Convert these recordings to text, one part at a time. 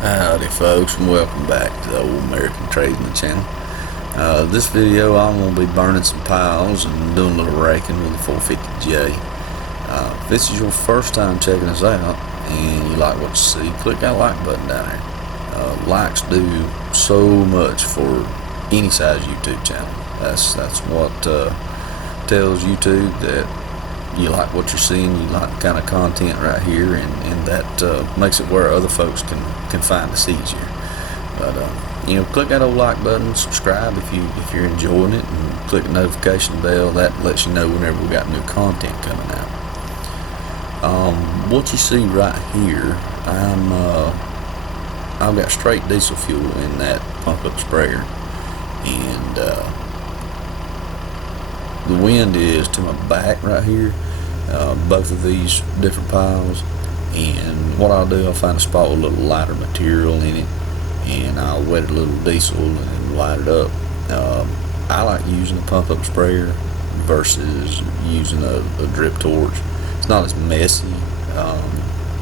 Howdy folks, and welcome back to the Old American Tradesmen channel. This video I'm going to be burning some piles and doing a little raking with the 450J. If this is your first time checking us out and you like what you see, click that like button down there. Likes do so much for any size YouTube channel. That's what tells YouTube that you like what you're seeing, you like the kind of content right here, and that makes it where other folks can find us easier. But click that old like button, subscribe if you're enjoying it, and click the notification bell. That lets you know whenever we got new content coming out. What you see right here, I've got straight diesel fuel in that pump up sprayer, and the wind is to my back right here, both of these different piles, and what I'll do, I'll find a spot with a little lighter material in it, and I'll wet a little diesel and light it up. I like using a pump up sprayer versus using a drip torch. It's not as messy,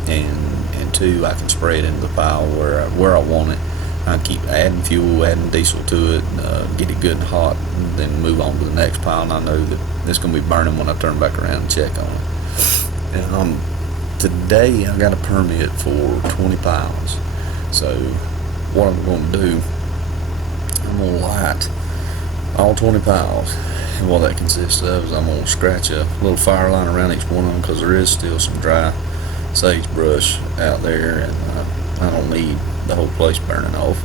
and two, I can spray it into the pile where I want it. I keep adding fuel, adding diesel to it, get it good and hot, and then move on to the next pile, and I know that it's going to be burning when I turn back around and check on it. And today I got a permit for 20 piles. So what I'm going to do, I'm going to light all 20 piles, and what that consists of is I'm going to scratch a little fire line around each one of them, because there is still some dry sagebrush out there, and I don't need the whole place burning off.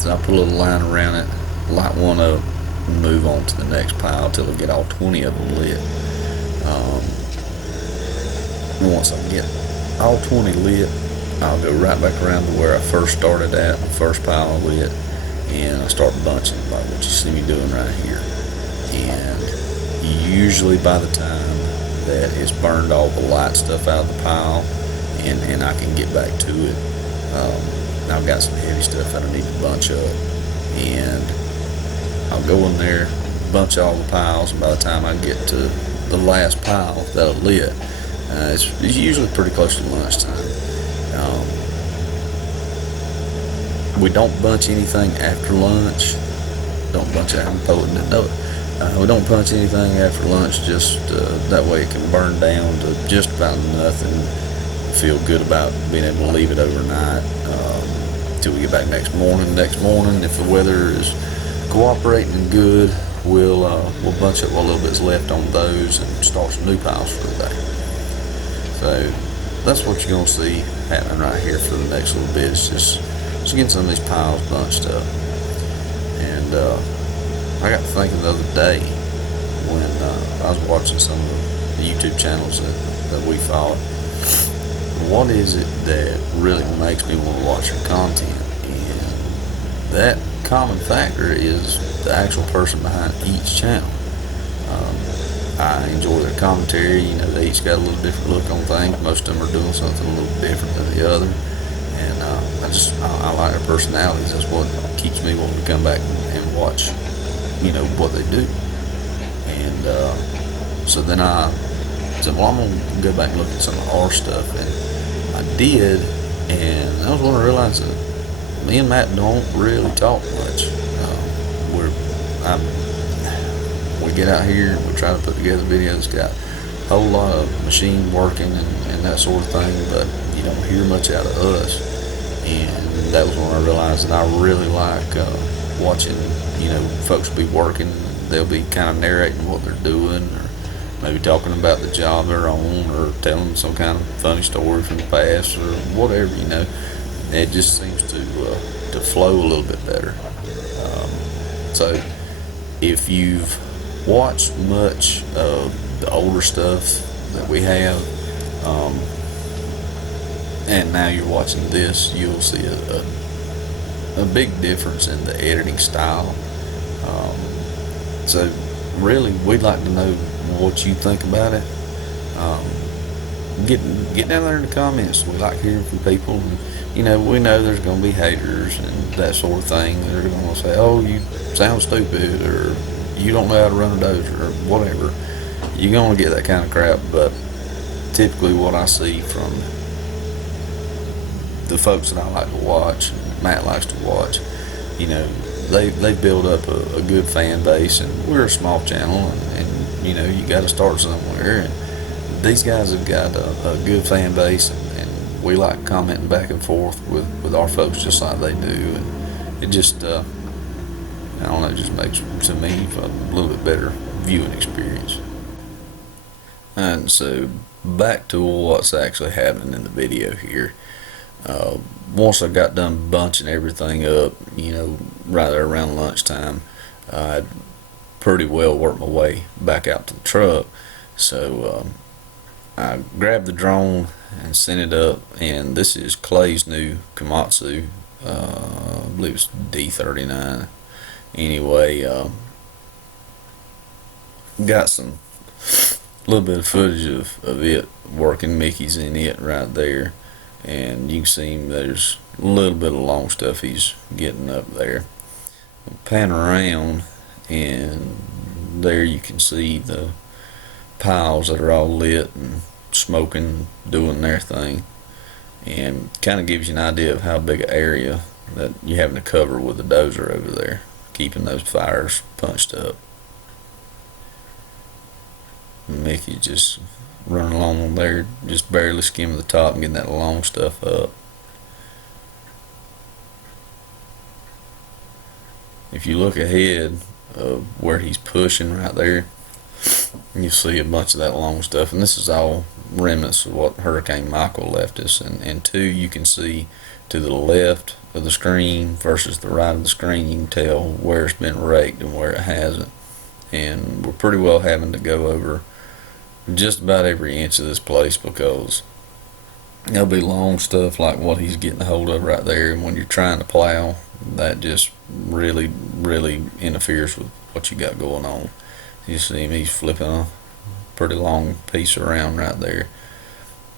So I put a little line around it, light one up, and move on to the next pile till I get all 20 of them lit. Once I get all 20 lit, I'll go right back around to where I first started at, the first pile lit, and I start bunching like what you see me doing right here. And usually by the time that it's burned all the light stuff out of the pile and I can get back to it, I've got some heavy stuff that I need to bunch up, and I'll go in there, bunch all the piles, and by the time I get to the last pile that I lit, it's usually pretty close to lunchtime. We don't bunch anything after lunch. Don't bunch it. I'm pulling it. No, we don't punch anything after lunch. Just that way it can burn down to just about nothing. Feel good about being able to leave it overnight till we get back next morning. Next morning, if the weather is cooperating and good, we'll bunch up what little bit's left on those and start some new piles for the day. So that's what you're gonna see happening right here for the next little bit. It's just getting some of these piles bunched up. And I got to thinking the other day when I was watching some of the YouTube channels that we follow. What is it that really makes me want to watch your content? And that common factor is the actual person behind each channel. I enjoy their commentary. They each got a little different look on things. Most of them are doing something a little different than the other, and I like their personalities. That's what keeps me wanting to come back and watch what they do. And so then I said, well, I'm gonna go back and look at some of our stuff, and I did, and I was when I realized that me and Matt don't really talk much. We get out here and we try to put together videos, got a whole lot of machine working and that sort of thing, but you don't hear much out of us. And that was when I realized that I really like watching folks be working. They'll be kind of narrating what they're doing, or maybe talking about the job they're on, or telling some kind of funny story from the past, or whatever. It just seems to flow a little bit better. So if you've watched much of the older stuff that we have, and now you're watching this, you'll see a big difference in the editing style. So really, we'd like to know what you think about it. Get down there in the comments. We like hearing from people, and we know there's going to be haters and that sort of thing. They're going to say, oh, you sound stupid, or you don't know how to run a dozer, or whatever. You're going to get that kind of crap, but typically what I see from the the folks that I like to watch, and Matt likes to watch, you know, they build up a good fan base, and we're a small channel, and you know, you got to start somewhere. And these guys have got a good fan base, and we like commenting back and forth with our folks just like they do, and it just I don't know, it just makes to me a little bit better viewing experience. And so back to what's actually happening in the video here. Once I got done bunching everything up, you know, right there around lunchtime, I'd pretty well worked my way back out to the truck. So I grabbed the drone and sent it up, and this is Clay's new Komatsu. I believe it's D39. Anyway, got some little bit of footage of it working. Mickey's in it right there, and you can see him, there's a little bit of long stuff he's getting up there. Pan around, and there you can see the piles that are all lit and smoking, doing their thing, and kind of gives you an idea of how big an area that you're having to cover with the dozer over there, keeping those fires punched up. Mickey just running along there, just barely skimming the top and getting that long stuff up. If you look ahead of where he's pushing right there, you see a bunch of that long stuff, and this is all remnants of what Hurricane Michael left us. And two, you can see to the left of the screen versus the right of the screen, you can tell where it's been raked and where it hasn't. And we're pretty well having to go over just about every inch of this place, because there'll be long stuff like what he's getting a hold of right there, and when you're trying to plow, that just really interferes with what you got going on. You see him, he's flipping a pretty long piece around right there,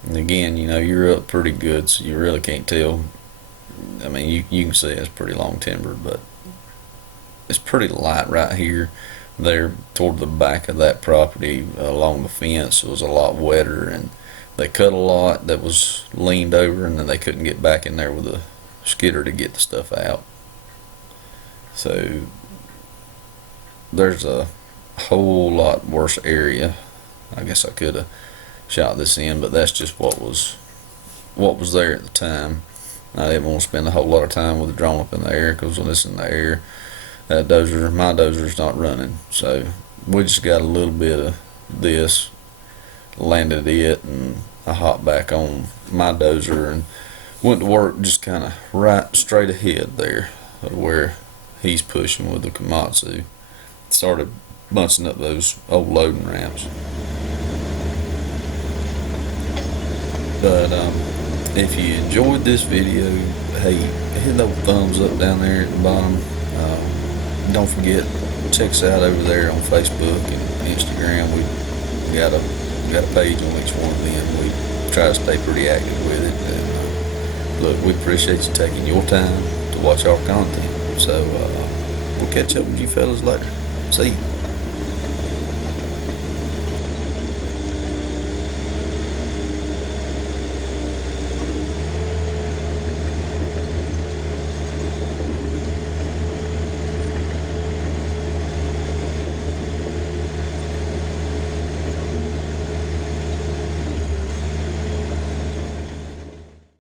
and again, you know, you're up pretty good, so you really can't tell. I mean, you can see it's pretty long timber, but it's pretty light right here. There toward the back of that property along the fence was a lot wetter, and they cut a lot that was leaned over, and then they couldn't get back in there with a skidder to get the stuff out. So there's a whole lot worse area. I guess I could have shot this in, but that's just what was there at the time. I didn't want to spend a whole lot of time with the drone up in the air, because when it's in the air, that dozer, my dozer's not running. So we just got a little bit of this, landed it, and I hopped back on my dozer and went to work just kind of right straight ahead there of where he's pushing with the Komatsu. Started bunching up those old loading ramps. But if you enjoyed this video, hey, hit that thumbs up down there at the bottom. Don't forget, check us out over there on Facebook and Instagram. We got a page on each one of them. We try to stay pretty active with it. And look, we appreciate you taking your time to watch our content. So we'll catch up with you fellas later. See you.